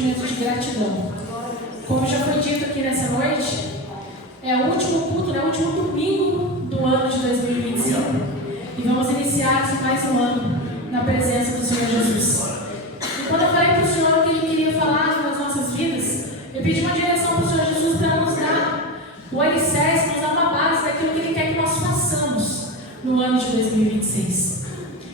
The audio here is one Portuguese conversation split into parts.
sentimento de gratidão. Como já foi dito aqui nessa noite, é o último culto, o último domingo do ano de 2025. E vamos iniciar mais um ano na presença do Senhor Jesus. E quando eu falei para o Senhor o que Ele queria falar nas nossas vidas, eu pedi uma direção para o Senhor Jesus para nos dar o alicerce, nos dar uma base daquilo que Ele quer que nós façamos no ano de 2026.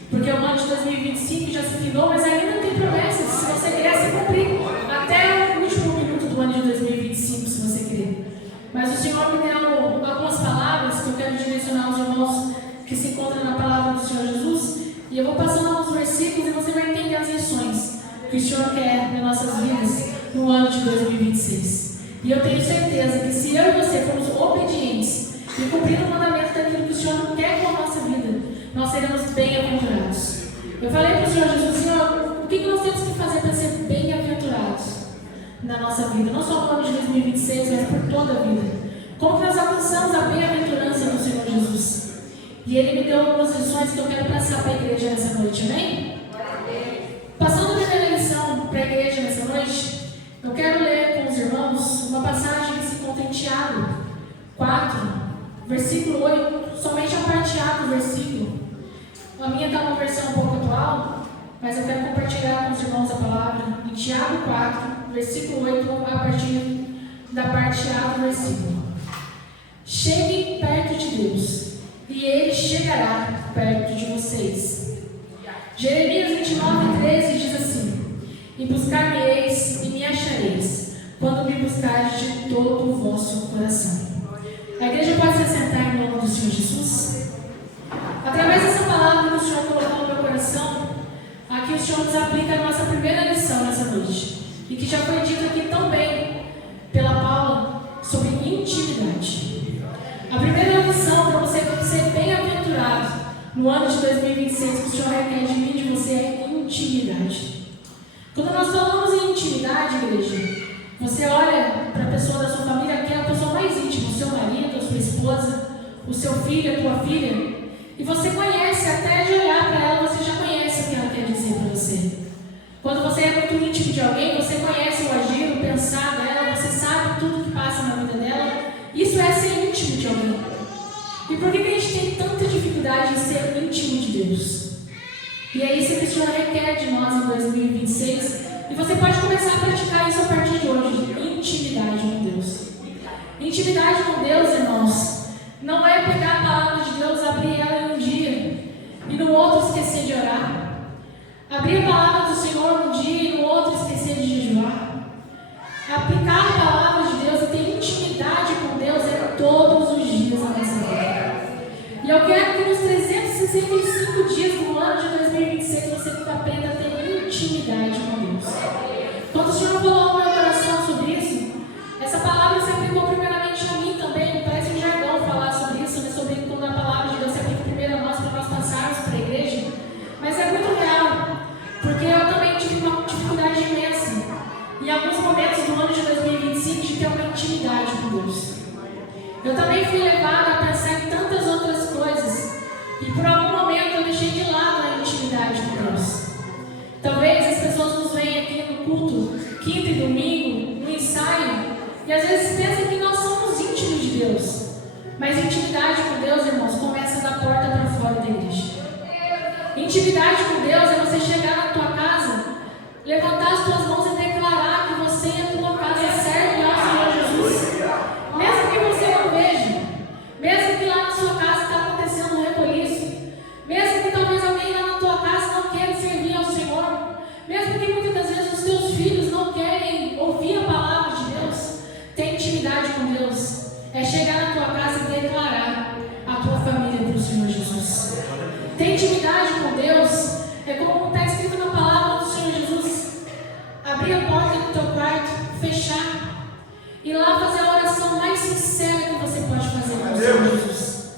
Porque o ano de 2025 já se finou, mas ainda tem promessas, se você quer se cumprir, até o último minuto do ano de 2025, se você querer. Mas o Senhor me deu algumas palavras que eu quero direcionar aos irmãos que se encontram na palavra do Senhor Jesus, e eu vou passando alguns versículos e você vai entender as lições que o Senhor quer nas nossas vidas no ano de 2026. E eu tenho certeza que se eu e você formos obedientes e cumprir o mandamento daquilo que o Senhor quer com a nossa vida, nós seremos bem-aventurados. Eu falei para o Senhor Jesus, Senhor, o que nós temos que fazer para ser bem-aventurados na nossa vida? Não só no ano de 2026, mas por toda a vida. Como nós alcançamos a bem-aventurança do Senhor Jesus? E Ele me deu algumas lições que eu quero passar para a igreja nessa noite, amém? Passando a primeira lição para a igreja nessa noite, eu quero ler com os irmãos uma passagem que se encontra em Tiago 4, versículo 8, somente a parte A do versículo. A minha está numa versão um pouco atual, mas eu quero compartilhar com os irmãos a palavra em Tiago 4, versículo 8, a partir da parte A do versículo. Chegue perto de Deus, e Ele chegará perto de vocês. Jeremias 29:13 diz assim: E buscar-me-eis e me achareis, quando me buscardes de todo o vosso coração. A igreja pode se assentar em nome do Senhor Jesus? Através dessa palavra que o Senhor colocou no meu coração, aqui o Senhor nos aplica a nossa primeira lição nessa noite, e que já foi dito aqui também pela Paula sobre intimidade. A primeira lição para você ser bem-aventurado no ano de 2026 que o Senhor requer de mim e de você é intimidade. Quando nós falamos em intimidade, igreja, você olha para a pessoa da sua família, que é a pessoa mais íntima, o seu marido, a sua esposa, o seu filho, a tua filha, e você conhece, até de olhar para ela, você já conhece o que ela quer dizer para você. Quando você é muito íntimo de alguém, você conhece o agir, o pensar dela, você sabe tudo que passa na vida dela. Isso é ser íntimo de alguém. E por que a gente tem tanta dificuldade em ser íntimo de Deus? E é isso que o Senhor requer de nós em 2026. E você pode começar a praticar isso a partir de hoje. Intimidade com Deus. Intimidade com Deus, irmãos, não é pegar a palavra de Deus, abrir ela em um dia e no outro esquecer de orar. Abrir a palavra do Senhor um dia e no outro esquecer de jejuar. Aplicar a palavra de Deus e ter intimidade com Deus é todos os dias da nossa vida. E eu quero que nos 365 dias do ano de 2026 você aprenda a ter intimidade com Deus. Quando o Senhor falou no meu coração sobre isso, essa palavra se aplicou primeiramente a mim também. Parece um jargão falar sobre isso, né? Sobre quando a palavra de Deus se aplica primeiro a nós, para nós passarmos para a igreja. Mas é muito real, porque eu também tive uma dificuldade imensa em alguns momentos do ano de 2025 de ter uma intimidade com Deus. Eu também fui levada a pensar em tantas outras coisas e por algum momento eu deixei de lado a intimidade com Deus. Talvez as pessoas nos veem aqui no culto, quinta e domingo, no ensaio, e às vezes pensam que nós somos íntimos de Deus. Mas intimidade com Deus, irmãos, começa da porta para fora da igreja. Intimidade com Deus é você chegar na tua casa, levantar as tuas mãos e declarar que você e a tua casa servem ao Senhor Jesus. Mesmo que você não veja, mesmo que lá na sua casa está acontecendo um rebuliço, mesmo que talvez alguém lá na tua casa não queira servir ao Senhor, mesmo que muitas das vezes os teus filhos não querem ouvir a palavra de Deus, ter intimidade com Deus é chegar na tua casa e declarar a tua família para o Senhor Jesus. Ter intimidade com Deus é como está escrito na palavra do Senhor Jesus: abrir a porta do teu quarto, fechar e lá fazer a oração mais sincera que você pode fazer com o Senhor Jesus.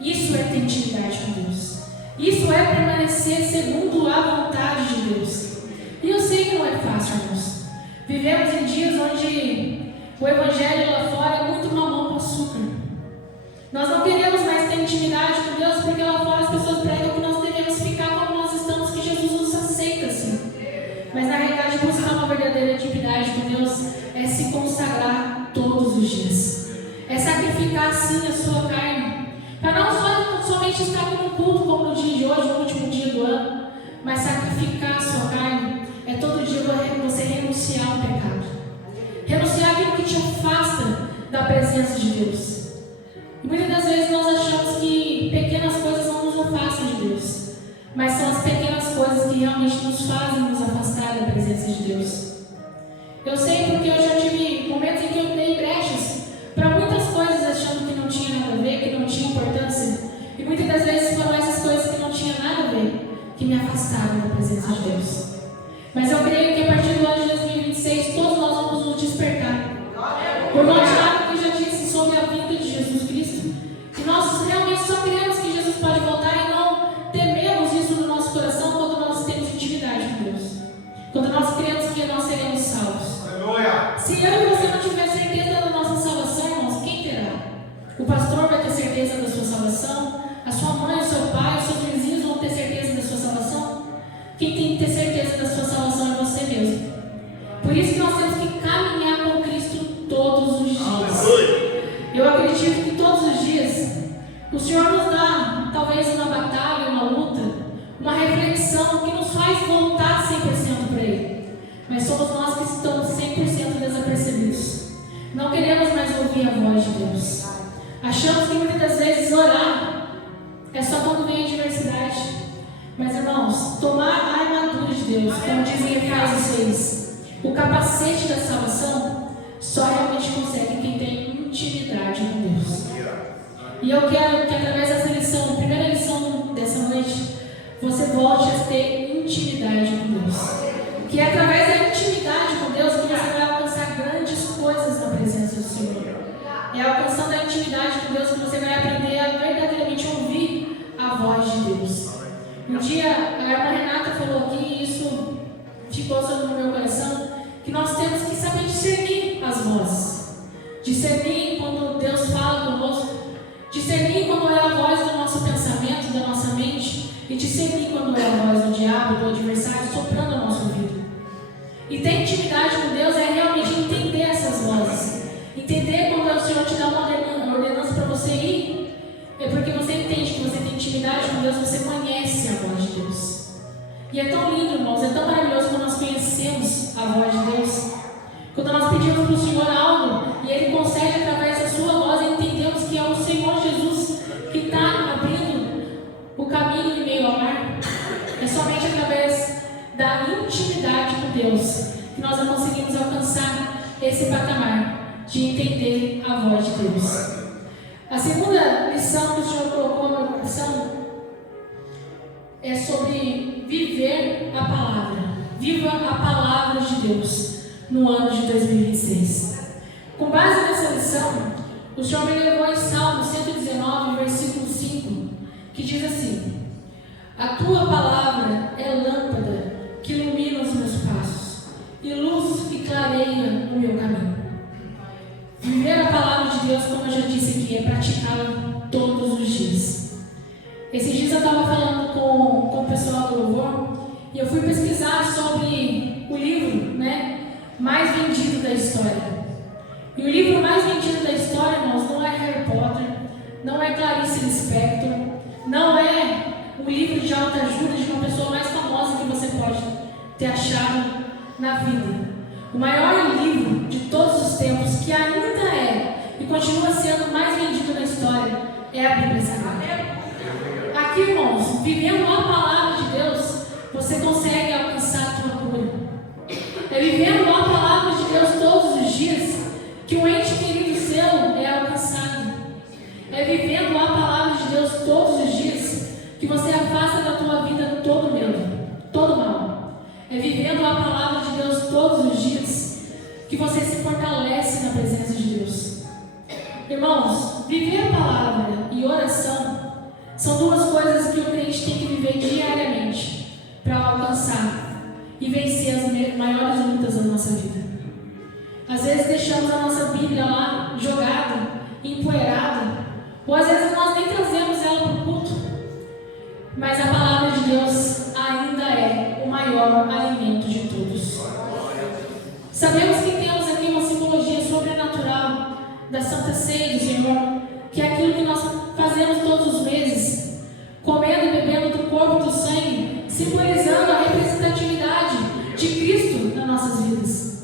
Isso é ter intimidade com Deus. Isso é permanecer segundo a vontade de Deus. E eu sei que não é fácil, irmãos. Vivemos em dias onde o evangelho lá fora é muito mamão com açúcar. Nós não queremos mais ter intimidade com Deus porque lá fora as pessoas pregam que nós devemos ficar como nós estamos, que Jesus nos aceita assim. Mas na realidade, buscar uma verdadeira intimidade com Deus é se consagrar todos os dias. É sacrificar, sim, a sua carne. Para não somente estar aqui no culto, como no dia de hoje, no último dia do ano, mas sacrificar a sua carne é todo dia você renunciar ao pecado. Renunciar aquilo que te afasta da presença de Deus. E muitas das vezes nós achamos que pequenas coisas não nos afastam de Deus, mas são as pequenas coisas que realmente nos fazem nos afastar da presença de Deus. Eu sei porque eu já tive momentos em que eu dei brechas para muitas coisas achando que não tinha nada a ver, que não tinha importância. E muitas das vezes foram essas coisas que não tinham nada a ver que me afastaram da presença de Deus. Mas eu creio que a partir do ano de 2026 todos nós vamos nos despertar. O irmão Tiago que já disse sobre a vinda de Jesus Cristo, que nós realmente só cremos que Jesus pode voltar e não tememos isso no nosso coração quando nós temos intimidade com Deus. Quando nós cremos que nós seremos salvos. Se eu e você não tiver certeza da nossa salvação, irmãos, quem terá? O pastor vai ter certeza da sua salvação? A sua mãe, o seu pai, os seus vizinhos vão ter certeza da sua salvação? Quem tem que ter certeza da sua salvação é você mesmo. Por isso que nós temos que caminhar com Cristo todos os dias. Eu acredito que todos os dias o Senhor nos dá talvez uma batalha, uma luta, uma reflexão que nos faz voltar 100% para Ele. Mas somos nós que estamos 100% desapercebidos. Não queremos mais ouvir a voz de Deus. Achamos que muitas das vezes orar é só quando vem a adversidade. Mas, irmãos, tomar a armadura de Deus, como dizem em Efésios 6, o capacete da salvação, só realmente consegue quem tem intimidade com Deus. E eu quero que através dessa lição, primeira lição dessa noite, você volte a ter intimidade com Deus. Que é através da intimidade com Deus que você vai alcançar grandes coisas na presença do Senhor. É alcançando a intimidade com Deus que você vai aprender a verdadeiramente ouvir a voz de Deus. Um dia a irmã Renata falou aqui, e isso ficou sobre o meu coração, que nós temos que saber discernir as vozes. Discernir quando Deus fala conosco, discernir quando é a voz do nosso pensamento, da nossa mente, e discernir quando é a voz do diabo, do adversário, soprando ao nosso ouvido. E ter intimidade com Deus é realmente entender essas vozes. Entender quando o Senhor te dá uma ordenança para você ir, é porque você entende que você tem intimidade com Deus, você conhece a voz de Deus. E é tão lindo, irmãos, é tão maravilhoso quando nós conhecemos a voz de Deus. Quando nós pedimos para o Senhor algo e Ele concede através da sua voz, entendemos que é o Senhor Jesus que está abrindo o caminho em meio ao mar. É somente através da intimidade com Deus que nós conseguimos alcançar esse patamar de entender a voz de Deus. A segunda lição que o Senhor colocou no meu coração é sobre viver a palavra. Viva a palavra de Deus no ano de 2026. Com base nessa lição, o Senhor me levou em Salmo 119, versículo 5, que diz assim: a tua palavra é lâmpada que ilumina os meus passos e luz que clareia o meu caminho. Viver a palavra de Deus, como eu já disse aqui, é praticá-la todos os dias. Esses dias eu estava falando com o pessoal do louvor e eu fui pesquisar sobre o livro, mais vendido da história. E o livro mais vendido da história, irmãos, não é Harry Potter, não é Clarice Lispector, não é um livro de alta ajuda de uma pessoa mais famosa que você pode ter achado na vida. O maior livro de todos os tempos, que ainda é e continua sendo mais vendido na história, é a Bíblia Sagrada. Aqui, irmãos, vivendo a palavra de Deus, você consegue alcançar a tua cura. É vivendo a palavra de Deus todos os dias que um ente querido seu é alcançado. É vivendo a palavra de Deus todos os dias que você afasta da tua vida todo medo, todo mal. É vivendo a palavra de Deus todos os dias que você se fortalece na presença de Deus. Irmãos, viver a palavra e oração são duas coisas que o crente tem que viver diariamente para alcançar e vencer as maiores lutas da nossa vida. Às vezes deixamos a nossa Bíblia lá jogada, empoeirada, ou às vezes nós nem trazemos ela para o culto. Mas a palavra de Deus ainda é o maior alimento de todos. Sabemos que temos aqui uma simbologia sobrenatural da Santa Ceia do Senhor, que é aquilo que nós fazemos todos os meses, comendo e bebendo do corpo e do sangue, simbolizando a representatividade de Cristo nas nossas vidas.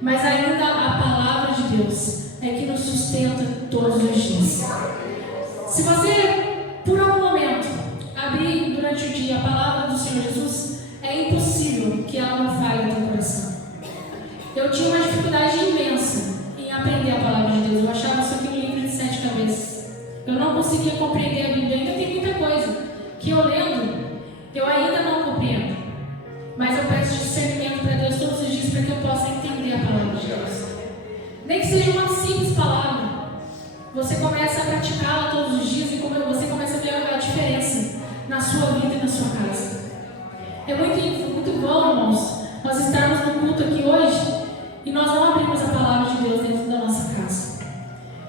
Mas ainda a palavra de Deus é que nos sustenta todos os dias. Se você, por algum momento, abrir durante o dia a palavra do Senhor Jesus, é impossível que ela não fale no teu coração. Eu tinha uma dificuldade imensa em aprender a palavra de Deus. Eu achava isso aqui um livro de 7 cabeças. Eu não conseguia compreender a Bíblia. Ainda tem muita coisa que eu lendo, eu ainda não compreendo. Mas eu peço discernimento para Deus todos os dias para que eu possa entender a palavra de Deus. Nem que seja uma simples palavra, você começa a praticá-la todos os dias e você começa a ver a diferença na sua vida e na sua casa. É muito bom, irmãos, nós estarmos no culto aqui hoje e nós não abrimos a palavra de Deus dentro da nossa casa.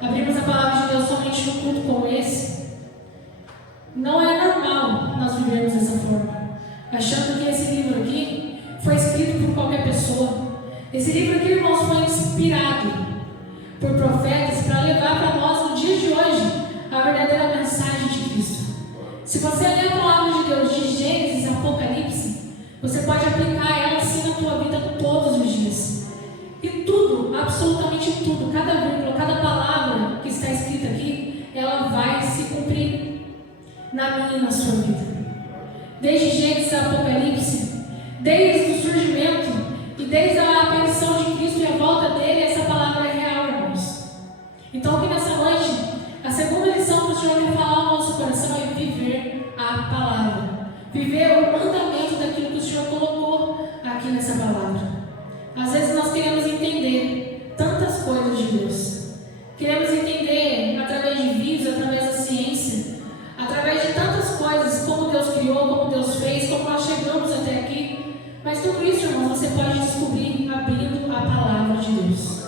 Abrimos a palavra de Deus somente num culto como esse. Não é normal nós vivermos dessa forma, achando que esse livro aqui foi escrito por qualquer pessoa. Esse livro aqui, irmãos, foi inspirado por profetas para levar para nós, no dia de hoje, a verdadeira mensagem de Cristo. Se você ler a palavra de Deus de Gênesis a Apocalipse, você pode aplicar ela assim na tua vida todos os dias. E tudo, absolutamente tudo, cada vírgula, cada palavra que está escrita aqui, ela vai se cumprir na minha e na sua vida. Desde Gênesis a Apocalipse, desde o surgimento e desde a aparição de Cristo e a volta dele, essa palavra é real, irmãos. Então aqui nessa noite, a segunda lição que o Senhor quer falar ao nosso coração é viver a palavra. Viver o mandamento daquilo que o Senhor colocou aqui nessa palavra. Às vezes nós queremos entender tantas coisas de Deus. Queremos entender através de vídeos, através da ciência, através de tantas coisas, como Deus criou, como Deus fez, como nós chegamos até aqui. Mas tudo isso, irmãos, você pode descobrir abrindo a palavra de Deus.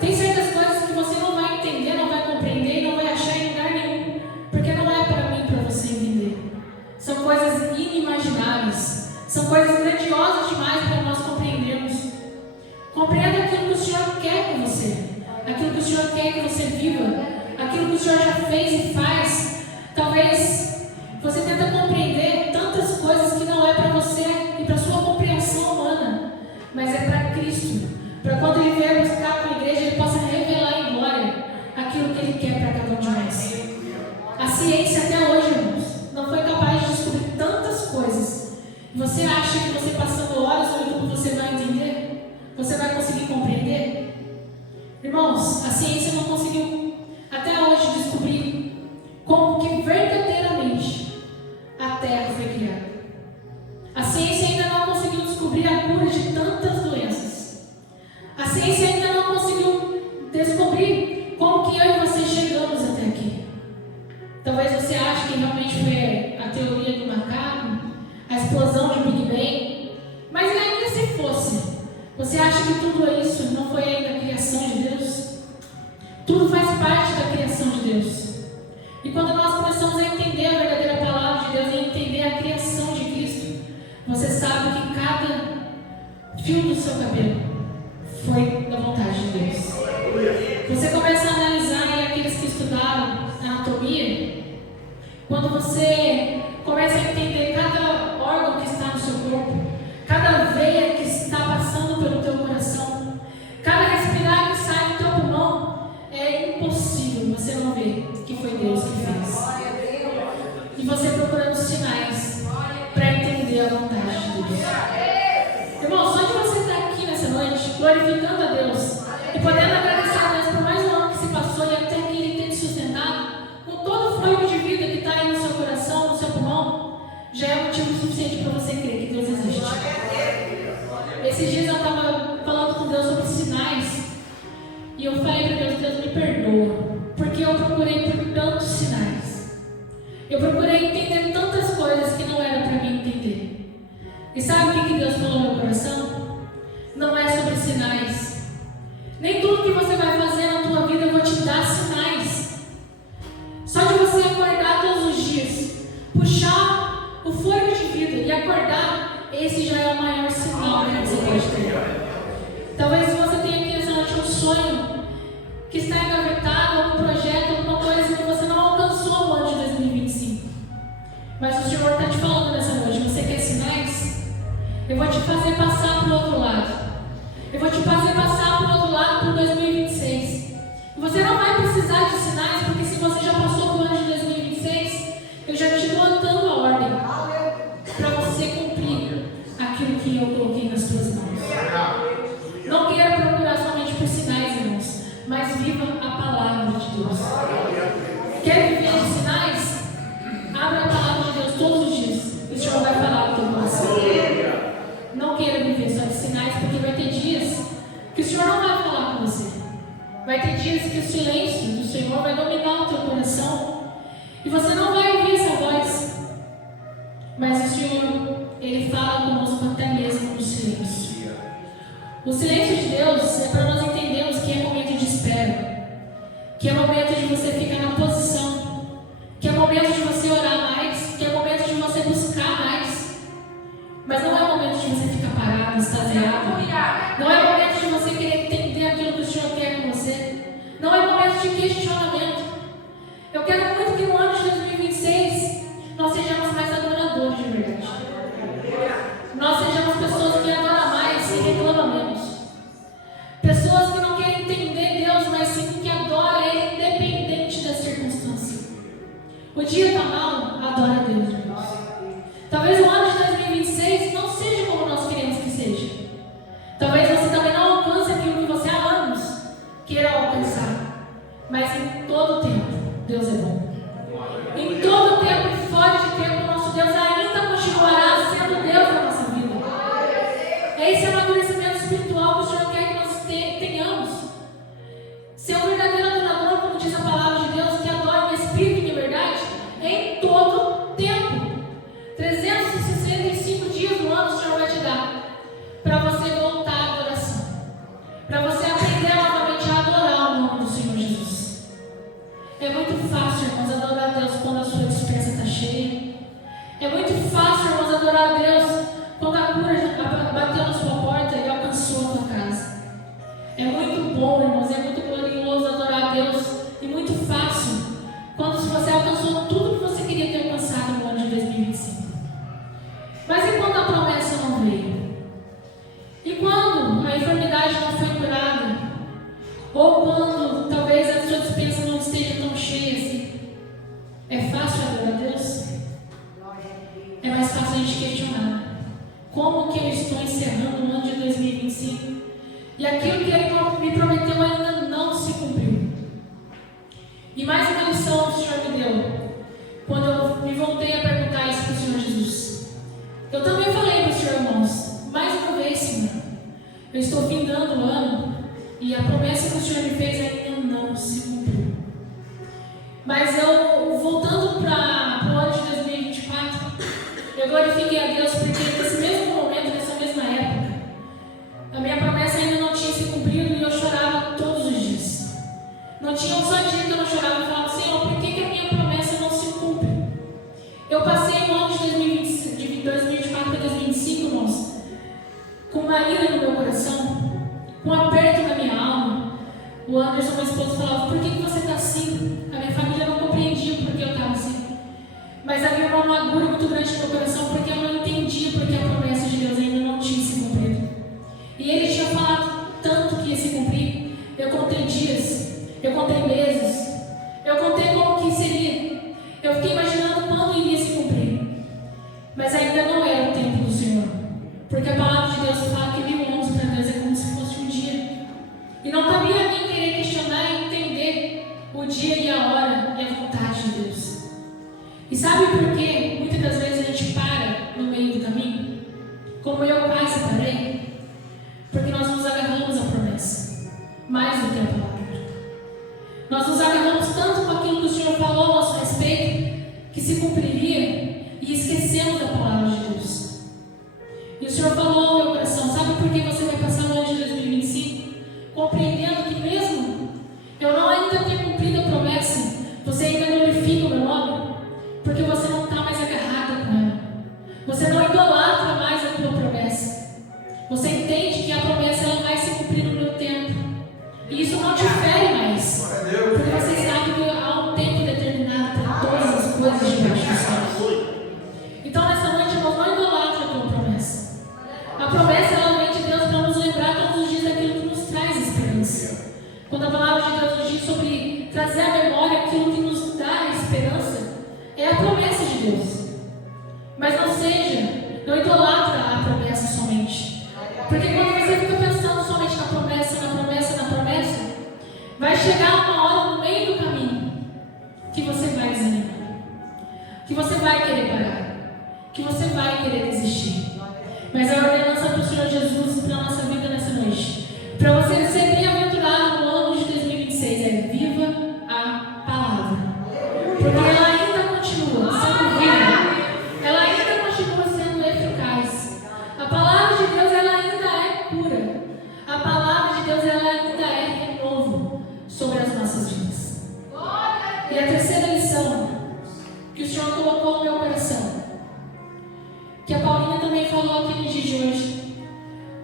Tem certas coisas que você não vai entender, não vai compreender e não vai achar em lugar nenhum, porque não é para mim, para você entender. São coisas inimagináveis, são coisas grandiosas demais para nós compreendermos. Compreenda aquilo que o Senhor quer com você, aquilo que o Senhor quer que você viva, aquilo que o Senhor já fez e faz. Talvez você tenta compreender tantas coisas que não é para você e para sua compreensão humana, mas é para Cristo, para quando Ele vier buscar com a igreja, Ele possa revelar em glória aquilo que Ele quer para cada um de nós. A ciência até hoje, irmãos, não foi capaz de descobrir tantas coisas. Você acha que você passando horas no YouTube você vai entender? Você vai conseguir compreender? Irmãos, a ciência não conseguiu até hoje descobrir como que verdadeiramente a Terra foi criada. A ciência ainda não conseguiu descobrir a cura de tantas doenças. A ciência ainda não conseguiu descobrir como que eu e você chegamos até aqui. Talvez você ache que realmente foi a teoria do macaco, a explosão de Big Bang, mas ainda se fosse, você acha que tudo isso não foi ainda a criação de Deus? Tudo faz parte da criação de Deus. E quando nós começamos a entender a verdadeira palavra de Deus e entender a criação de Cristo, você sabe que cada fio do seu cabelo foi da vontade de Deus. Você começa a analisar aí aqueles que estudaram anatomia, quando você começa a entender cada órgão que está no seu corpo, cada veia que está passando pelo teu coração, cada respirar que sai do teu pulmão, é impossível você não ver que foi Deus que fez. E você procurando sinais para entender a vontade de Deus. Irmão, só de você estar aqui nessa noite, glorificando a Deus e podendo agradecer a Deus por mais um ano que se passou e até que Ele tem te sustentado, com todo o fôlego de vida que está aí no seu coração, no seu pulmão, já é motivo suficiente para você crer que Deus existe. Esses dias eu estava falando com Deus sobre sinais e eu falei para Deus: Deus, me perdoa, porque eu procurei por tantos sinais. Eu procurei entender tantas coisas que não era para mim entender. E sabe o que Deus falou no meu coração? Não é sobre sinais. Nem tudo que você vai fazer na tua vida eu vou te dar sinais. Só de você acordar todos os dias, puxar o fôlego de vida e acordar, esse já é o maior sinal que você pode ter. te fazer passar para o outro lado. Eu vou te fazer passar para o outro lado para 2026. E você não vai precisar de sinais, porque se você já passou pelo ano de 2026, eu já te dou dando a ordem para você cumprir aquilo que eu coloquei nas suas mãos. Não queira procurar somente por sinais, irmãos, mas viva a palavra de Deus. Quer viver de sinais? Abra a palavra de Deus todos os dias. O Senhor vai falar do teu coração. Não queira viver só de sinais, porque vai ter dias que o Senhor não vai falar com você. Vai ter dias que o silêncio do Senhor vai dominar o teu coração e você não vai ouvir essa voz. Mas o Senhor, Ele fala conosco até mesmo no silêncio. O silêncio de Deus é para nós entendermos que é momento de espera, que é momento de você ficar na posição, que é momento de você orar mais, que é momento de você buscar mais. Mas não é momento de você ficar parado, extasiado. Não é momento de você querer entender aquilo que o Senhor quer com você. Não é momento de questionamento. Eu quero muito que no ano de 2026 nós sejamos mais adoradores de verdade. Nós sejamos pessoas que adoram mais e reclamam menos. Pessoas que não querem entender Deus, mas sim que adoram Ele independente da circunstância. O dia está mal, adora a Deus, irmãos. Talvez o ano de 2026 não seja como nós queremos que seja. Talvez você também não alcance aquilo que você há anos queira alcançar. Mas em todo tempo, Deus é bom. Em todo tempo e fora de tempo, nosso Deus ainda continuará sendo Deus na nossa vida. Esse é o amadurecimento espiritual que o Senhor quer que nós tenhamos. Ser um verdadeiro adorador, como diz a palavra de Deus, que adora em espírito e em verdade, em todo tempo. 365 dias no ano o Senhor vai te dar para você voltar à adoração, para você aprender novamente a adorar o nome do Senhor Jesus. É muito fácil, irmãos, adorar a Deus quando a sua despensa está cheia. É muito fácil, irmãos, adorar a Deus quando a cura bateu na sua porta e alcançou a sua casa. É muito bom, irmãos, é muito glorioso adorar a Deus e muito fácil quando você alcançou tudo que você queria ter alcançado no ano de 2025. Mas e quando a promessa não veio? E quando a enfermidade não foi curada? Ou quando talvez a sua despensa não esteja tão cheia assim? É fácil adorar a Deus? É mais fácil a gente questionar. Como que eu estou encerrando o ano de 2025? E aquilo que Ele me prometeu ainda não se cumpriu. E mais uma lição que o Senhor me deu, quando eu me voltei a perguntar isso para o Senhor Jesus. Eu também falei para os Senhor, irmãos, mais uma vez, Senhor, eu estou findando o ano e a promessa que o Senhor me fez ainda não se cumpriu. Mas eu, voltando para o ano de 2024, eu glorifiquei a Deus porque nesse mesmo momento, nessa mesma época, a minha promessa ainda não tinha se cumprido e eu chorava todos os dias. Não tinha um só dia que eu não chorava e falava, Senhor, por que a minha promessa não se cumpre? Eu passei o ano de 2024 para 2025, irmãos, com uma ira no meu coração, com um aperto na minha alma. O Anderson, meu esposo, falava, por que você está assim? A minha família não compreendia por que eu estava assim. Mas havia uma amargura muito grande no meu coração, porque eu não entendia porque a promessa de Deus ainda não tinha se cumprido. E Ele tinha falado tanto que ia se cumprir. Eu contei dias, eu contei meses, eu contei como que seria. Eu fiquei imaginando quando iria se cumprir. Mas ainda não era o tempo do Senhor. Porque a palavra de Deus fala que 1000 anos para Deus é como se fosse um dia. E não cabia a mim querer questionar e entender o dia e a hora e a vontade de Deus. E sabe por que muitas das vezes a gente para no meio do caminho? Como eu quase parei? Porque nós nos agarramos à promessa, mais do que a palavra. Nós nos agarramos tanto com aquilo que o Senhor falou a nosso respeito, que se cumpriria, e esquecemos da palavra de Deus. E o Senhor falou ao meu coração, sabe por que você vai passar no ano de 2025? Compreendendo que mesmo eu não ainda ter cumprido a promessa, você ainda glorifica o meu nome, porque você não está mais agarrado com ela. Você não idolatra mais a tua promessa. Você entende que a promessa ela vai se cumprir no meu tempo. E isso não te fere mais. Porque você sabe que há um tempo determinado para todas as coisas debaixo do céu. Então nessa noite nós não idolatramos a tua promessa. A Deus. Mas não idolatra a promessa somente. Porque quando você fica pensando somente na promessa, vai chegar uma hora no meio do caminho que você vai desanimar, que você vai querer parar, que você vai querer desistir. Mas a ordenança do Senhor Jesus para a nossa vida nessa noite, para você ser bem-aventurado no ano de 2026, é viva a palavra. Porque ela ainda continua sendo viva, ela ainda continua sendo eficaz. A palavra de Deus, ela ainda é cura. A palavra de Deus, ela ainda é renovo sobre as nossas vidas. E a terceira lição que o Senhor colocou no meu coração, que a Paulinha também falou aqui no dia de hoje,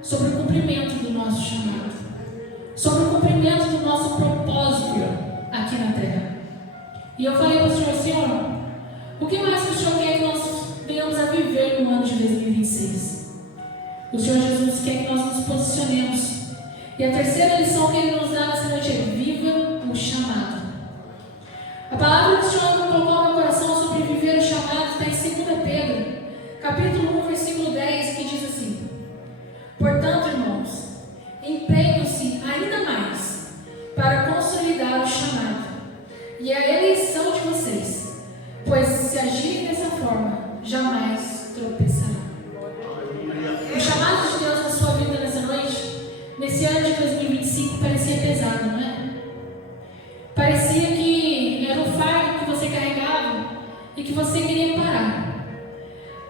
sobre o cumprimento do nosso chamado, sobre o cumprimento do nosso propósito aqui na terra. E eu falei para o Senhor: Senhor, o que mais que o Senhor quer que nós venhamos a viver no ano de 2026? O Senhor Jesus quer que nós nos posicionemos. E a terceira lição que Ele nos dá nessa noite é: viva o chamado. A palavra que o Senhor colocou no meu coração sobre viver o chamado está em 2 Pedro, capítulo 1, versículo 10, que diz assim: portanto, irmãos, empenhem-se ainda mais para consolidar o chamado e a eleição de vocês, pois se agirem dessa forma, jamais tropeçarão. O chamado de Deus na sua vida nessa noite, nesse ano de 2025, parecia pesado, não é? Parecia que era um fardo que você carregava e que você queria parar.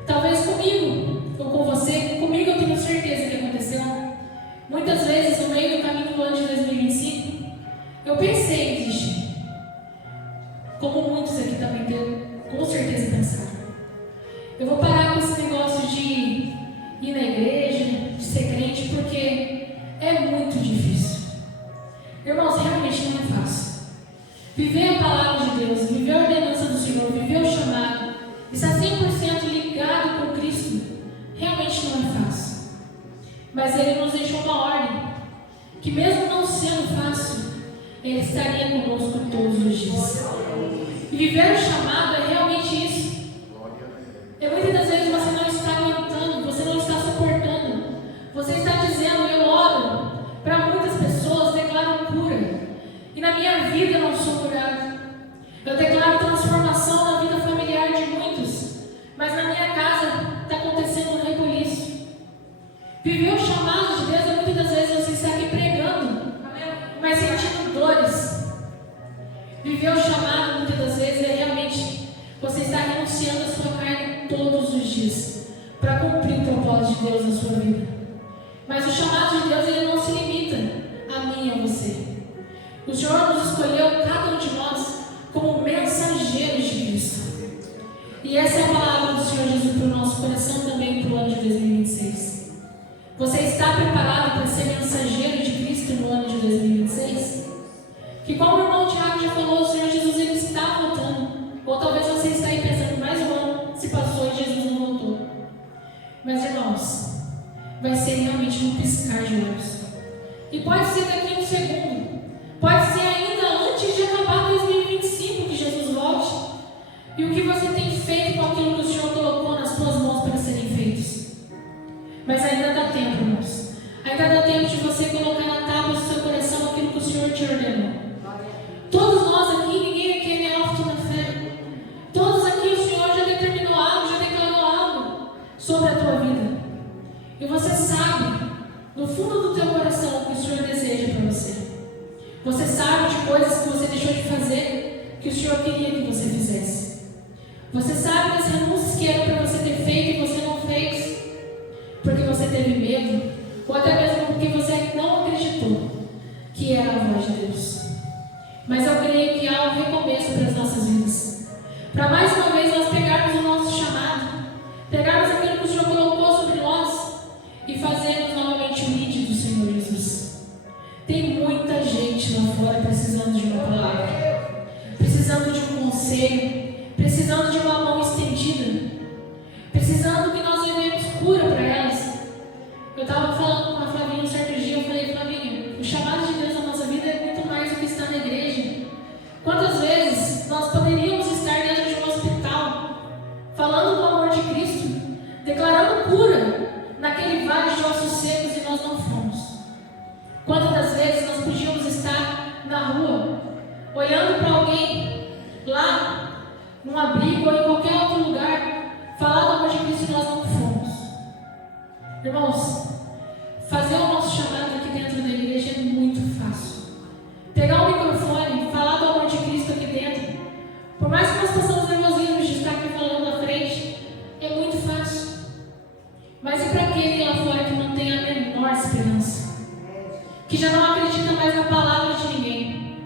Talvez comigo, ou com você, comigo eu tenho certeza que aconteceu. Muitas vezes, no meio do caminho do ano de 2025, eu pensei em desistir. Como muitos aqui também com certeza pensaram. Eu vou parar com esse negócio de ir na igreja, de ser crente, porque é muito difícil. Irmãos, realmente não é fácil. Viver a palavra de Deus, viver a ordenança do Senhor, viver o chamado, estar 100% ligado com Cristo, realmente não é fácil. Mas Ele nos deixou uma ordem, que mesmo não sendo fácil, Ele estaria conosco todos os dias. E viver o chamado é realmente isso. E muitas das vezes você não está aguentando, você não está suportando. Você está dizendo: eu oro para muitas pessoas, declaro cura. E na minha vida eu não sou curado. Eu declaro transformação na vida familiar de muitos, mas na minha casa está acontecendo um rebuliço. Viver o chamado de Deus é muitas das vezes você está aqui pregando, mas sentindo dores. Viver o chamado muitas das vezes é realmente você está renunciando à sua carne todos os dias para cumprir o propósito de Deus na sua vida. Mas o chamado de Deus, ele não se limita a mim e a você. O Senhor nos escolheu, cada um de nós, como mensageiros de Cristo. E essa é a palavra do Senhor Jesus para o nosso coração também para o ano de 2026. Você está preparado para ser mensageiro de Cristo no ano de 2026? Que como o irmão Tiago já falou, o Senhor Jesus ele está voltando. Ou talvez você está aí pensando: mais um ano se passou e Jesus não voltou. Mas irmãos, vai ser realmente um piscar de olhos. E pode ser daqui a um segundo. Pode ser ainda antes de acabar 2025 que Jesus volte. E o que você tem feito com aquilo que o Senhor colocou nas suas mãos para serem feitos? Mas ainda dá tempo, irmãos. Ainda dá tempo de você colocar na tábua do seu coração aquilo que o Senhor te ordenou. Todos nós aqui, ninguém aqui é neófito na fé. Todos aqui o Senhor já determinou algo, já declarou algo sobre a tua vida. E você sabe, no fundo do teu coração, o que o Senhor deseja para você. Você sabe de coisas que você deixou de fazer, que o Senhor queria que você fizesse. Você sabe das renúncias que eram para você ter feito e você não fez, porque você teve medo, ou até mesmo porque você não acreditou que era a voz de Deus. Mas eu creio que há um recomeço para as nossas vidas. Para mais uma vez nós pegarmos o nosso chamado, pegarmos aquilo que o Senhor colocou sobre nós e fazermos novamente o lead do Senhor Jesus. Tem muita gente lá fora precisando de uma palavra, precisando de um conselho, precisando de uma mão estendida, precisando que nós levemos cura para elas. Eu estava falando com a Flavinha um certo dia, eu falei: Flavinha, o chamado de Deus na nossa vida é muito mais do que estar na igreja. Quantas vezes nós poderíamos estar dentro de um hospital, rua, olhando para alguém lá, num abrigo ou em qualquer outro lugar, falar do amor de Cristo e nós não fomos. Irmãos, fazer o nosso chamado aqui dentro da igreja é muito fácil. Pegar o microfone, falar do amor de Cristo aqui dentro, por mais que nós possamos nervosismo de estar aqui falando na frente, é muito fácil. Mas e para aquele lá fora que não tem a menor esperança? Que já não acredita mais na palavra de ninguém?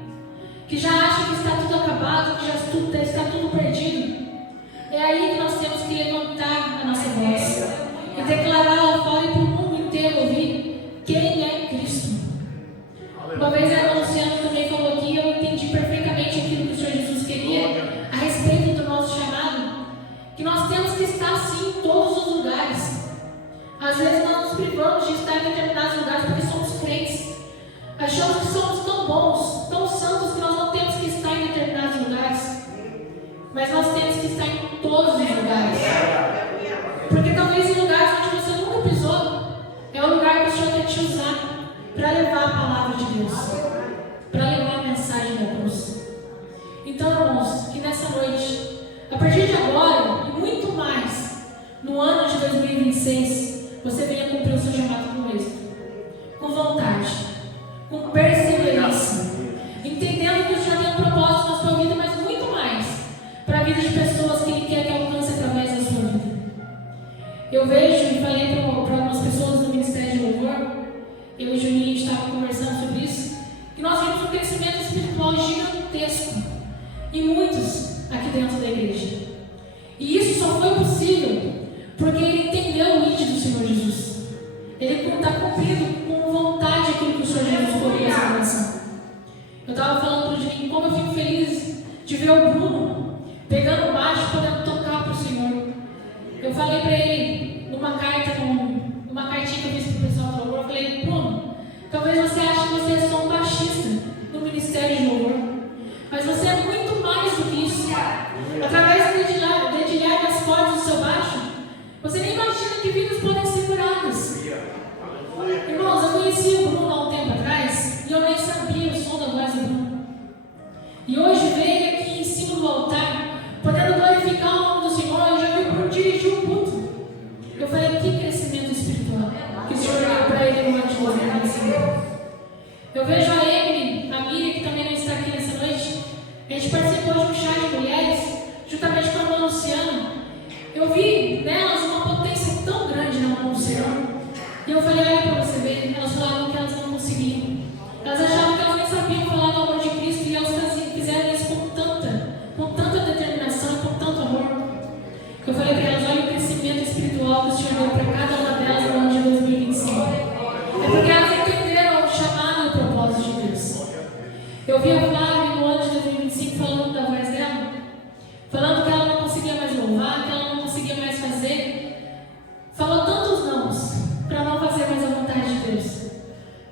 Que já acha que está tudo acabado, que já está tudo perdido? É aí que nós temos que levantar a nossa voz e declarar lá fora e para o mundo inteiro ouvir quem é Cristo. Uma vez a Luciana também falou aqui, eu entendi perfeitamente aquilo que o Senhor Jesus queria a respeito do nosso chamado, que nós temos que estar sim em todos os lugares. Às vezes nós nos privamos de estar em determinados lugares porque somos crentes. Achamos que somos tão bons, tão santos, que nós não temos que estar em determinados lugares. Mas nós temos que estar em todos os lugares. Porque talvez em lugares onde você nunca pisou, é o lugar que o Senhor quer te usar para levar a palavra de Deus, para levar a mensagem da cruz. Então, irmãos, que nessa noite, a partir de agora e muito mais, no ano de 2026, você venha cumprir o seu chamado com êxito, com vontade, com perseverança, entendendo que o Senhor tem um propósito na sua vida, mas muito mais para a vida de pessoas que Ele quer que alcance através da sua vida. Eu vejo e falei para algumas pessoas do Ministério de Louvor, eu e o Juninho estávamos conversando sobre isso, que nós vimos um crescimento espiritual gigantesco em muitos aqui dentro da igreja. E isso só foi possível porque ele entendeu o ídolo do Senhor Jesus. Ele está cumprindo com vontade aquilo que o Senhor Jesus colocou nessa relação. Eu estava falando para o Juninho como eu fico feliz de ver o Bruno pegando o baixo e podendo tocar para o Senhor. Eu falei para ele numa cartinha que eu fiz para o pessoal do louvor, eu falei: Bruno, talvez você ache que você é só um baixista no Ministério de Louvor, mas você é muito mais do que isso. Através do dedilhar das cordas do seu baixo, você nem imagina que vidas podem ser curadas. Irmãos, eu conheci o Bruno há um tempo atrás e eu nem sabia o som da voz do Bruno. E hoje veio aqui em cima do altar, podendo glorificar o nome do Senhor. Eu já vi o Bruno dirigir o culto. Eu falei: que crescimento espiritual que o Senhor deu para ele no ano de 2025. Eu vejo a Emily, a Miriam, que também não está aqui nessa noite. A gente participou de um chá de mulheres, juntamente com a irmã Luciana. Eu vi nelas uma potência tão grande na mão do Senhor. E eu falei: olha para você ver, elas falavam que elas não conseguiam. Elas achavam que elas nem sabiam falar do amor de Cristo, e elas fizeram isso com tanta determinação, com tanto amor. Eu falei para elas: olha o crescimento espiritual que o Senhor deu para cada uma delas no ano de 2025. É porque elas entenderam o chamado e o propósito de Deus. Eu vi a Flávia no ano de 2025 falando da voz dela, falando que ela não conseguia mais louvar, que ela não conseguia mais fazer. Falou tantos nãos para não fazer mais a vontade de Deus.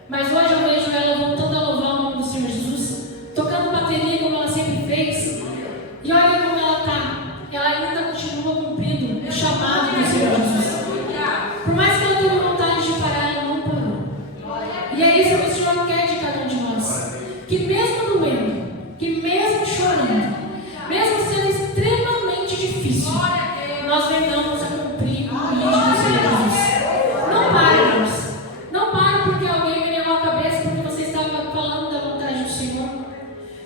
Mas hoje eu vejo ela voltando a louvar o nome do Senhor Jesus, tocando bateria como ela sempre fez. E olha como ela está. Ela ainda continua cumprindo o chamado do Senhor Jesus. Por mais que ela tenha vontade de parar, ela não parou. E é isso que o Senhor quer de cada um de nós. Que mesmo doendo, que mesmo chorando, mesmo sendo extremamente difícil, nós venhamos a cumprir o ídolo do Senhor Jesus. Não pare, irmãos. Não pare porque alguém me levou a cabeça porque você estava falando da vontade do Senhor.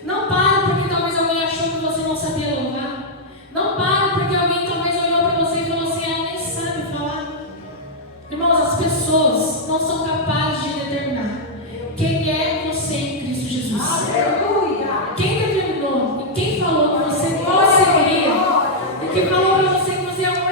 Não pare porque talvez alguém achou que você não sabia louvar. Não pare porque alguém talvez olhou para você e falou assim: ela nem sabe falar. Irmãos, as pessoas não são capazes de determinar quem é você em Cristo Jesus. Aleluia! Quem determinou e quem falou que você conseguiria e quem falou para você que você é um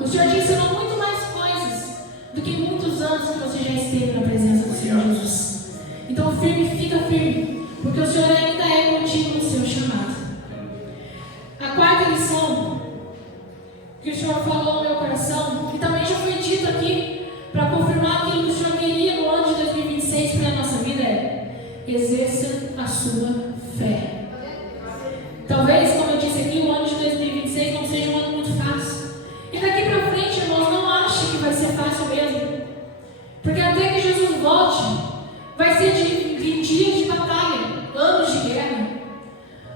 O Senhor te ensinou muito mais coisas do que muitos anos que você já esteve na presença do Senhor Jesus. Então fica firme, porque o Senhor ainda é contigo no seu chamado. A quarta lição que o Senhor falou no meu coração, que também já foi dito aqui, para confirmar aquilo que o Senhor queria no ano de 2026 para a nossa vida é: exerça a sua fé. Talvez, como eu disse aqui, o ano de 2026 não seja um ano muito fácil. E daqui para frente, irmãos, não ache que vai ser fácil mesmo. Porque até que Jesus volte, vai ser de dias de batalha, anos de guerra.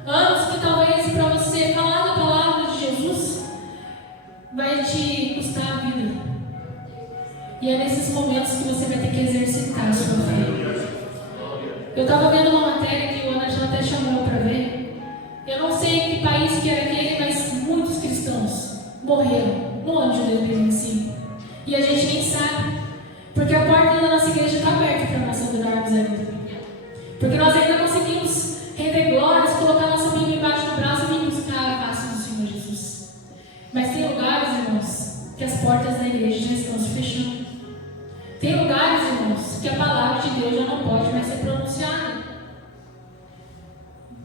Anos que talvez para você falar da palavra de Jesus vai te custar a vida. E é nesses momentos que você vai ter que exercitar a sua fé. Eu estava vendo uma matéria que o Ana já até chamou para ver. Eu não sei que país que era aquele, mas muitos cristãos morreram no ano de 2025. E a gente nem sabe. Porque a porta da nossa igreja está aberta para nós adorarmos ainda. Porque nós ainda conseguimos render glórias, colocar nossa Bíblia embaixo do braço e vir buscar a face do Senhor Jesus. Mas tem lugares, irmãos, que as portas da igreja já estão se fechando. Tem lugares, irmãos, que a palavra de Deus já não pode mais ser pronunciada.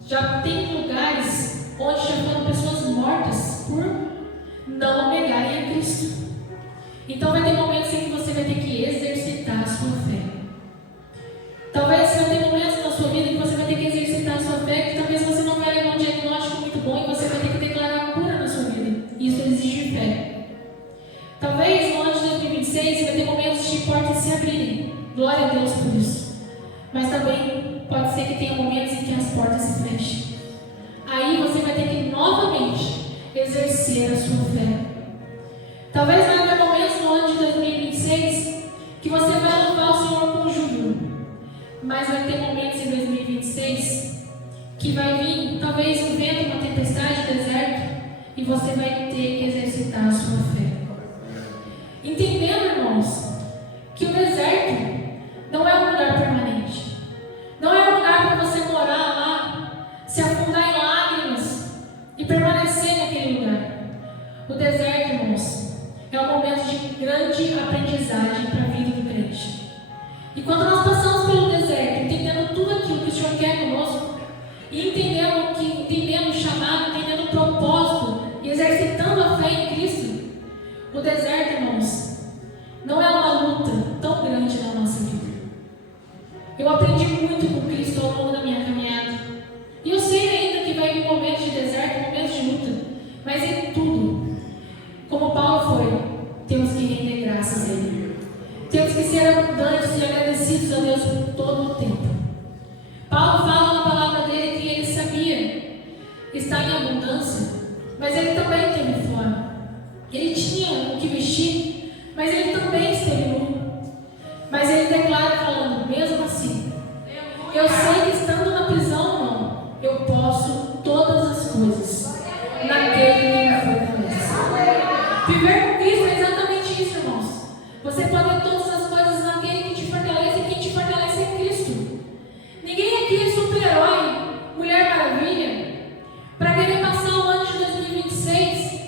Já tem lugares onde já foram pessoas mortas por não negarem a Cristo. Então vai ter momentos em que você vai ter que exercitar a sua fé. Talvez vai ter momentos na sua vida que você vai ter que exercitar a sua fé, que talvez você não vai levar um diagnóstico muito bom e você vai ter que declarar a cura na sua vida. Isso exige fé. Talvez no ano de 2026 você vai ter momentos de portas se abrirem. Glória a Deus por isso. Mas também pode ser que tenha momentos em que as portas se fechem. Aí você vai ter que novamente exercer a sua fé. Talvez vai haver momentos no ano de 2026 que você vai louvar o Senhor com júbilo. Mas vai ter momentos em 2026 que vai vir talvez um vento, uma tempestade, deserto, e você vai ter que exercitar a sua fé. Entendendo, irmãos, que o deserto não é um lugar permanente. Não é um lugar para você morar lá, se afundar em lágrimas e permanecer naquele lugar. O deserto, irmãos, é um momento de grande aprendizagem para a vida do crente. E quando nós passamos pelo deserto, entendendo tudo aquilo que o Senhor quer conosco, e entendendo o chamado, entendendo o propósito, e exercitando a fé em Cristo, o deserto, irmãos, não é uma luta tão grande na nossa vida. Eu aprendi muito com Cristo ao longo da minha caminhada. E eu sei ainda que vai vir momentos de deserto, momentos de luta, mas em tudo, como Paulo foi, temos que render graças a Ele. Temos que ser abundantes e agradecidos a Deus por todo o tempo. Paulo fala na palavra dele que ele sabia estar em abundância, mas ele também teve fome. Ele tinha o que vestir, mas ele também esteve nu. Mas ele declara falando, mesmo assim, eu sei que estando na prisão, não, eu posso todas as coisas naquele que me fortalece. Viver com Cristo é exatamente isso, irmãos. Você pode todas as coisas naquele que te fortalece, e quem te fortalece é Cristo. Ninguém aqui é super-herói, Mulher Maravilha, para querer passar o ano de 2026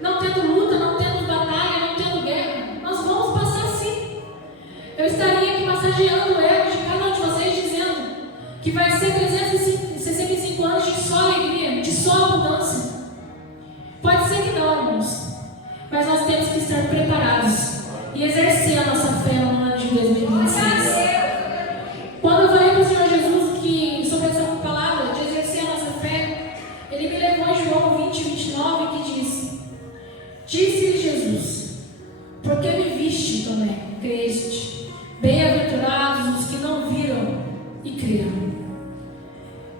não tendo luta, não tendo batalha, não tendo guerra. Nós vamos passar sim. Eu estaria aqui massageando o ego de cada um de vocês, dizendo que vai ser 365 anos de só alegria, de só abundância. Pode ser que não, irmãos, mas nós temos que estar preparados e exercer a nossa fé no ano de 2026. Quando eu falei para o Senhor Jesus que sobre essa palavra de exercer a nossa fé, Ele me levou em João 20, 29, que diz: disse-lhe Jesus, porque me viste também, creste. Bem-aventurados os que não viram e creram.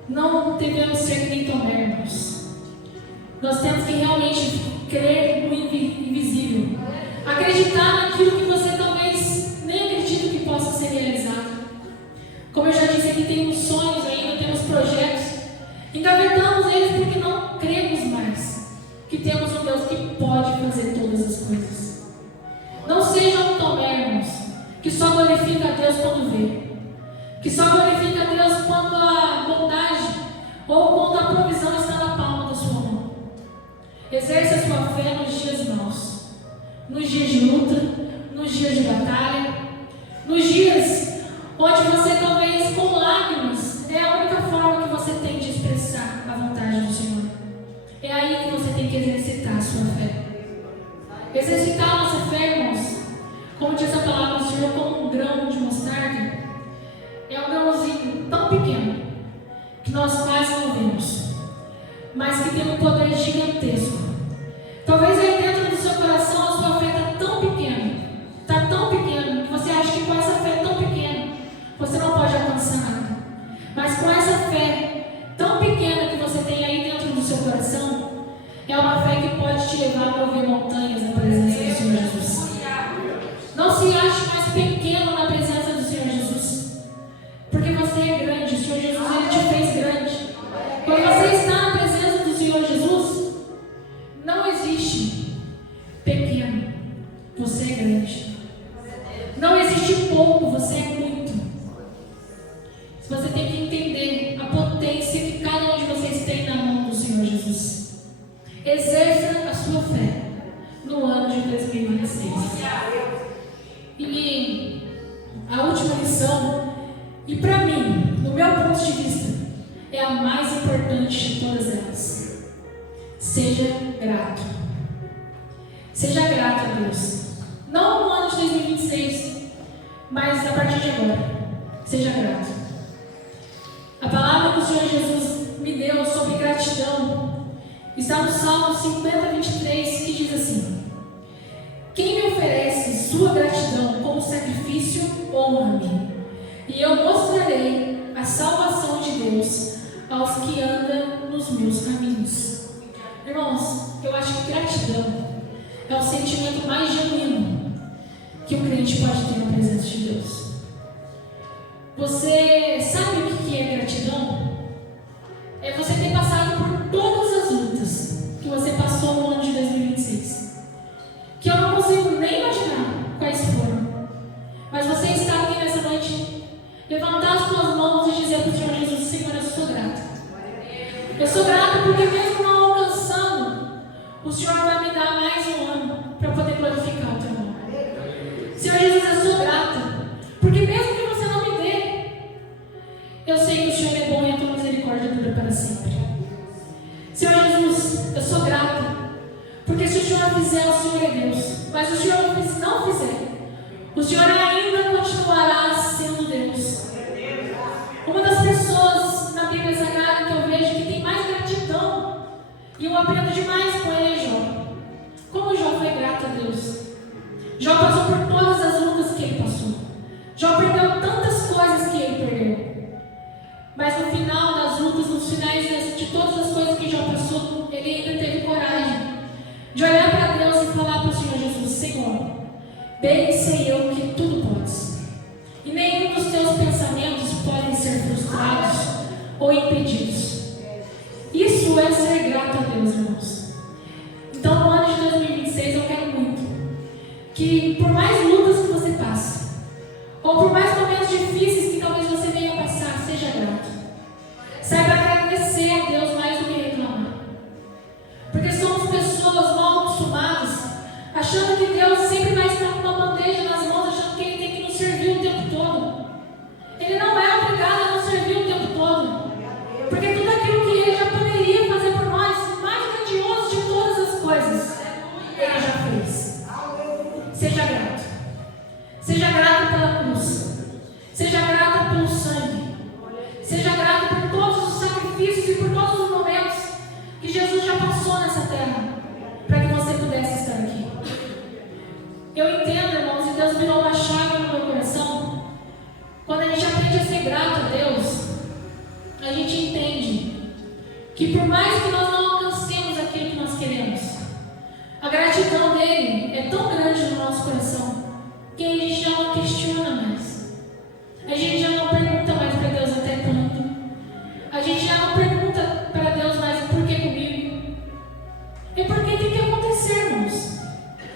Não devemos ser que nem Tomé, irmãos. Nós temos que realmente crer no invisível. Acreditar naquilo que você talvez nem acredita que possa ser realizado. Como eu já disse aqui, temos sonhos ainda, temos projetos. Engavetamos eles porque não cremos mais que temos um Deus que pode fazer todas as coisas. Não seja um Tomé, irmãos, que só glorifica a Deus quando vê. Que só glorifica a Deus quando a bondade ou quando a provisão está na palma da sua mão. Exerça a sua fé nos dias maus. nos dias de luta, nos dias de batalha, nos dias onde você talvez com lágrimas é a única forma que você tem de expressar a vontade do Senhor. É aí que você tem que exercitar a sua fé. Exercitar a nossa fé, irmãos, como diz a palavra do Senhor, como um grão de mostarda, é um grãozinho tão pequeno que nós quase não vemos, mas que tem um poder gigantesco. Talvez aí dentro do seu coração a sua fé está tão pequena, que você acha que com essa fé tão pequena você não pode alcançar nada. Mas com essa fé tão pequena que você tem aí dentro do seu coração, é uma fé que pode te levar a mover montanhas na presença do Senhor Jesus. Não se ache mais pequeno na presença do Senhor Jesus, porque você é grande. O Senhor Jesus, Ele te fez grande. Quando você está na presença do Senhor Jesus, não existe pequeno, você é grande. Não existe pouco, você é muito. Você tem que entender a potência que cada um de vocês tem na mão do Senhor Jesus. Exerça a sua fé no ano de 2026. E a última lição, e para mim, no meu ponto de vista, é a mais importante de todas elas. Seja grato. Seja grato a Deus. Não no ano de 2026, mas a partir de agora. Seja grato. A palavra que o Senhor Jesus me deu sobre gratidão está no Salmo 50:23, que diz assim: quem me oferece sua gratidão como sacrifício, honra-me, e eu mostrarei a salvação de Deus aos que andam nos meus caminhos. Irmãos, eu acho que gratidão é o sentimento mais genuíno que o crente pode ter na presença de Deus. Você sabe o que é gratidão? É você ter passado por todas as lutas que você passou no ano de 2026. Que eu não consigo nem imaginar quais foram. Mas você está aqui nessa noite, levantar as suas mãos e dizer para o Senhor Jesus: Senhor, eu sou grato. Eu sou grato porque mesmo não alcançando, o Senhor vai me dar mais um ano para poder glorificar o teu nome. Senhor Jesus, eu sou grata, porque mesmo que você não me dê, eu sei que o Senhor é bom e a tua misericórdia dura para sempre. Senhor Jesus, eu sou grata, porque se o Senhor fizer, o Senhor é Deus. Mas se o Senhor não fizer, o Senhor ainda continuará sendo Deus. Uma das pessoas na Bíblia Sagrada que eu vejo que tem mais gratidão, e eu aprendo demais com ele, é Jó. Como Jó foi grato a Deus. Jó passou por todas as lutas que ele passou. Jó perdeu tantas coisas que ele perdeu. Mas no final das lutas, nos finais de todas as coisas que Jó passou, ele ainda teve coragem de olhar para Deus e falar para o Senhor Jesus: Senhor, bem sei eu que tudo podes, e nenhum dos teus pensamentos podem ser frustrados ou impedidos. Isso é ser grato a Deus, irmãos. Então, no ano de 2026, eu quero muito que, por mais lutas que você passe, ou por mais momentos difíceis que talvez você venha passar, seja grato. Saiba agradecer a Deus mais do que reclamar. Porque somos pessoas mal acostumadas, achando que Deus sempre vai estar com uma bandeja nas mãos, achando que Ele tem que nos servir o tempo todo. Ele não é obrigado a nos servir o tempo todo. Porque tudo aquilo que Ele já poderia fazer por nós, mais grandioso de todas as coisas, Ele já fez. Seja grato. Seja grato pela cruz. Seja grato pelo sangue. Seja grato por todos os sacrifícios e por todos os momentos que Jesus já passou nessa terra, para que você pudesse estar aqui. Eu entendo, irmãos, e Deus virou uma chave no meu coração. Quando a gente aprende a ser grato a Deus, a gente entende que por mais que nós não alcancemos aquilo que nós queremos, a gratidão dele é tão grande no nosso coração que a gente já não questiona mais. A gente já não pergunta mais para Deus até quando. A gente já não pergunta para Deus mais por que comigo. É porque tem que acontecer, irmãos.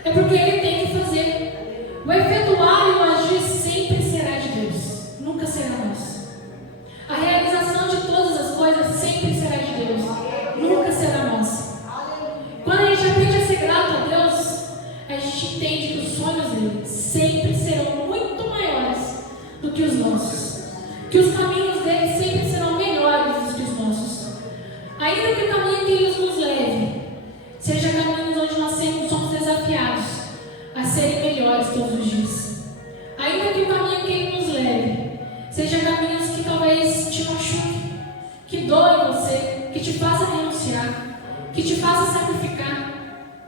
É porque Ele tem que fazer. O efetuar e o agir sempre será de Deus, nunca será nosso. A realização de todas as coisas sempre será de Deus, nunca será nossa. Quando a gente aprende a ser grato a Deus, a gente nossos. Que os caminhos dele sempre serão melhores do que os nossos. Ainda que o caminho que ele nos leve seja caminhos onde nós sempre somos desafiados a serem melhores todos os dias. Ainda que o caminho que ele nos leve seja caminhos que talvez te machuquem, que doem você, que te faça renunciar, que te faça sacrificar,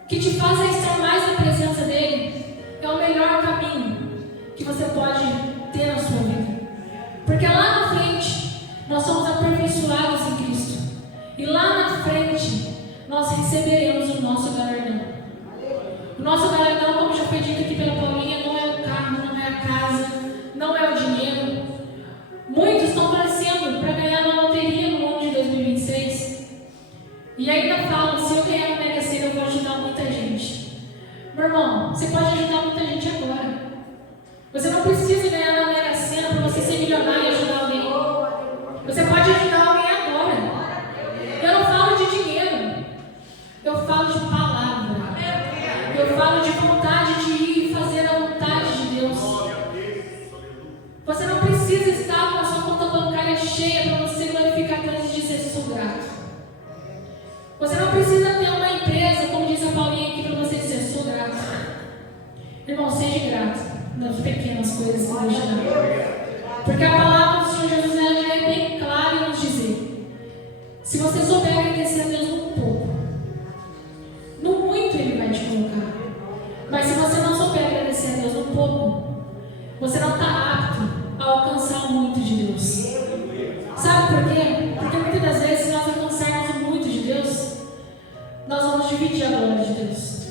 que te faça estar mais na presença dele, é o melhor caminho que você pode ter na sua vida. Porque lá na frente nós somos aperfeiçoados em Cristo. E lá na frente nós receberemos o nosso galardão. O nosso galardão, como já foi dito aqui pela Paulinha, não é o carro, não é a casa, não é o dinheiro. Muitos estão torcendo para ganhar na loteria no ano de 2026. E ainda falam, se eu ganhar no Mega Sena eu vou ajudar muita gente. Meu irmão, você pode ajudar muita gente agora. Você não precisa ganhar na Mega Sena para você ser milionário e ajudar alguém. Você pode ajudar alguém agora. Eu não falo de dinheiro. Eu falo de palavra. Eu falo de vontade de ir e fazer a vontade de Deus. Você não precisa estar com a sua conta bancária cheia para você glorificar Deus e dizer sou grato. Você não precisa ter uma empresa, como diz a Paulinha aqui, para você dizer sou grato. Irmão, seja grato nas pequenas coisas que Deus te dá. Porque a palavra do Senhor Jesus ela já é bem clara em nos dizer: se você souber agradecer a Deus um pouco, no muito Ele vai te colocar. Mas se você não souber agradecer a Deus um pouco, você não está apto a alcançar o muito de Deus. Sabe por quê? Porque muitas das vezes, se nós alcançarmos o muito de Deus, nós vamos dividir a glória de Deus.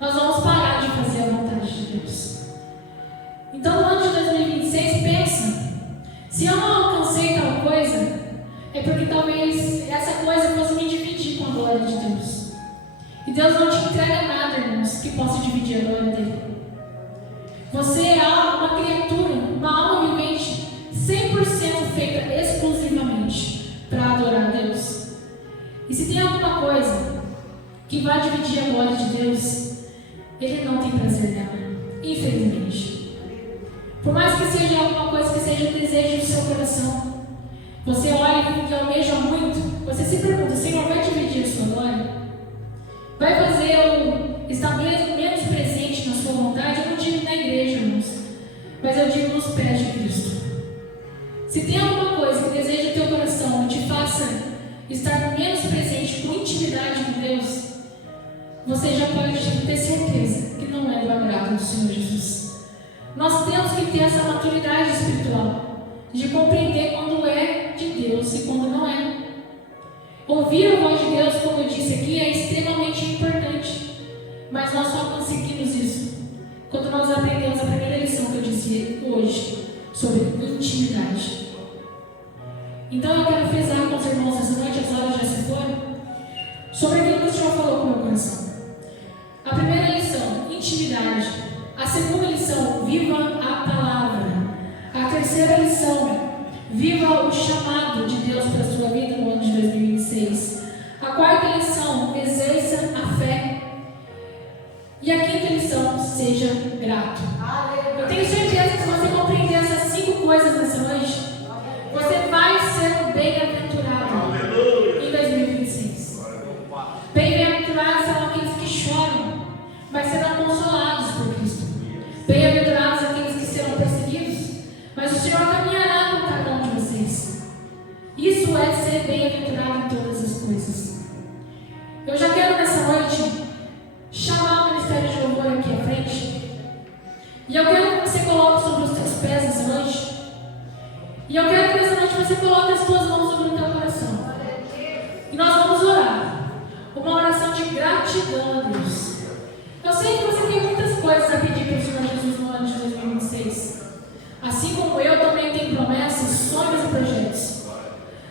Nós vamos parar de fazer a vontade de Deus. Então, no ano de 2026, pensa: se eu não alcancei tal coisa, é porque talvez essa coisa fosse me dividir com a glória de Deus. E Deus não te entrega nada, irmãos, que possa dividir a glória dele. Você é uma criatura, uma alma vivente, 100% feita exclusivamente para adorar a Deus. E se tem alguma coisa que vai dividir a glória de Deus, Ele não tem prazer nela, infelizmente. Por mais que seja alguma coisa que seja o desejo do seu coração, você olha e almeja muito, você se pergunta: Senhor, vai dividir a sua glória? Vai fazer eu estar menos presente na sua vontade? Eu não digo na igreja, irmãos, mas eu digo nos pés de Cristo. Se tem alguma coisa que deseja o teu coração e te faça estar menos presente com intimidade com Deus, você já pode ter certeza que não é do agrado do Senhor Jesus. Nós temos que ter essa maturidade espiritual de compreender quando é de Deus e quando não é. Ouvir a voz de Deus, como eu disse aqui, é extremamente importante, mas nós só conseguimos isso quando nós aprendemos a primeira lição que eu disse hoje sobre intimidade. Então eu quero frisar com os irmãos essa noite, as horas já se foram, sobre aquilo que o Senhor falou com o meu coração. A primeira lição, intimidade. A segunda lição, viva a palavra. A terceira lição, viva o chamado de Deus para a sua vida no ano de 2026. A quarta lição, exerça a fé. E a quinta lição, seja grato. Eu tenho certeza que se você compreender essas 5 coisas nessa noite, você vai ser um bem-aventurado em 2026. Bem-aventurados são aqueles que choram, mas serão consolados por Cristo. Bem-aventurados aqueles que serão perseguidos, mas o Senhor caminhará com cada um de vocês. Isso é ser bem-aventurado em todas as coisas. Eu já quero nessa noite chamar o ministério de louvor aqui à frente. E eu quero que você coloque sobre os teus pés essa noite. E eu quero que nessa noite você coloque as tuas mãos sobre o teu coração. E nós vamos orar uma oração de gratidão a Deus. Eu sei que você tem muitas coisas a pedir para o Senhor Jesus no ano de 2026. Assim como eu também tenho promessas, sonhos e projetos.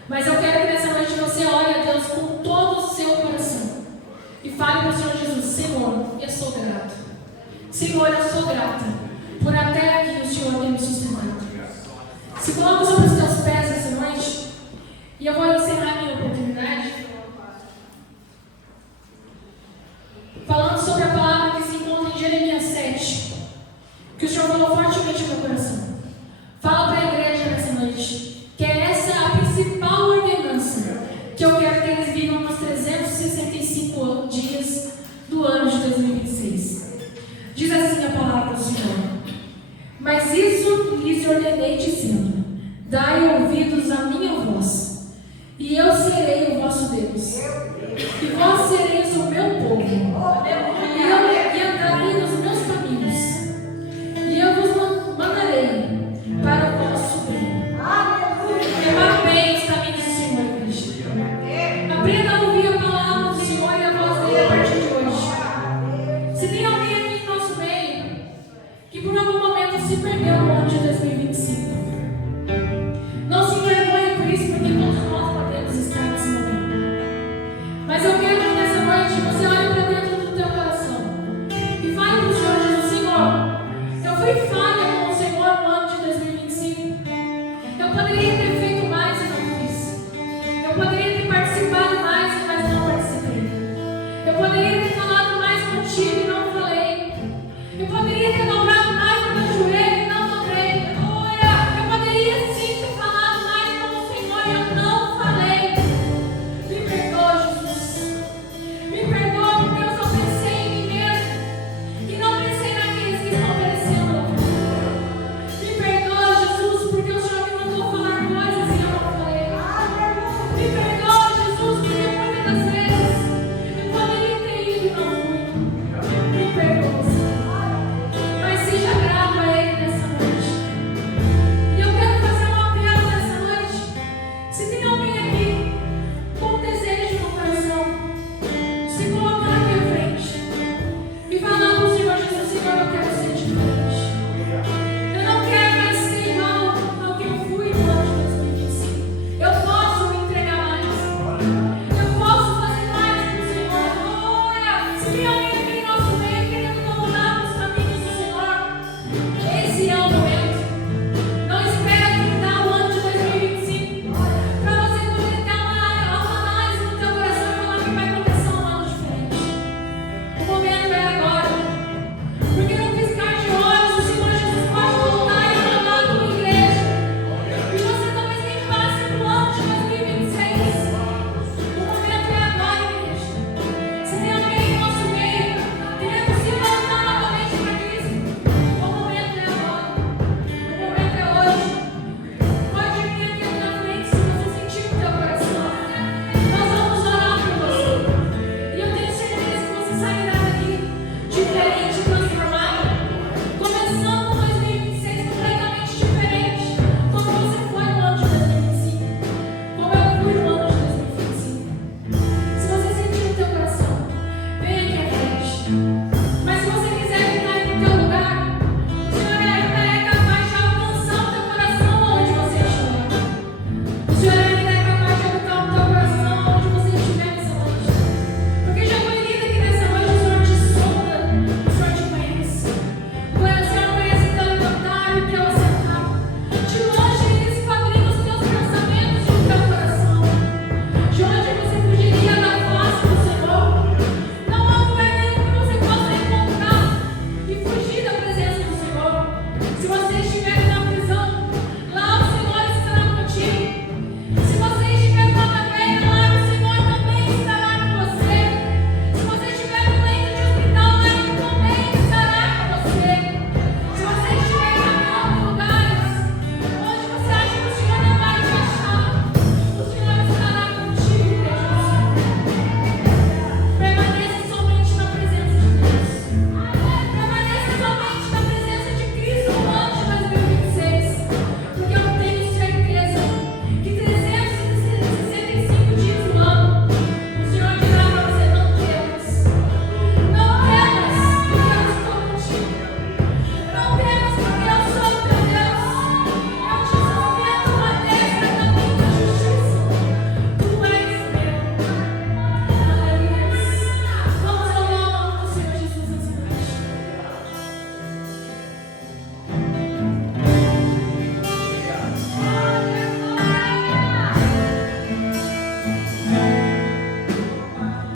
Mas eu quero que nessa noite você ore a Deus com todo o seu coração. E fale para o Senhor Jesus: Senhor, eu sou grato. Senhor, eu sou grata por até aqui o Senhor ter me sustentado. Se coloca sobre os teus pés essa noite. E eu vou encerrar minha oportunidade falando sobre a palavra que se encontra em Jeremias 7, que o Senhor falou fortemente no meu coração. Fala para a igreja noite, que é essa a principal ordenança, que eu quero que eles vivam nos 365 dias do ano de 2026. Diz assim a palavra do Senhor: mas isso lhes ordenei dizendo: dai ouvidos à minha voz, e eu serei o vosso Deus, e vós sereis o meu povo, e andarei nos meus caminhos, e eu vos mandarei para o vosso bem. Prepara bem os caminhos do Senhor, igreja. Aprenda a ouvir a palavra do Senhor e a voz dele a partir de hoje. Se tem alguém aqui no nosso meio que por algum momento se perdeu no ano de 2025, não se envergonhe por isso, porque todos nós podemos estar nesse momento. Mas eu quero que nessa noite você olhe para dentro do teu coração e fale para o Senhor Jesus: Senhor, eu fui falha com o Senhor no ano de 2025. Eu poderia ter feito mais e não fiz. Eu poderia ter participado mais, mas não participei. Eu poderia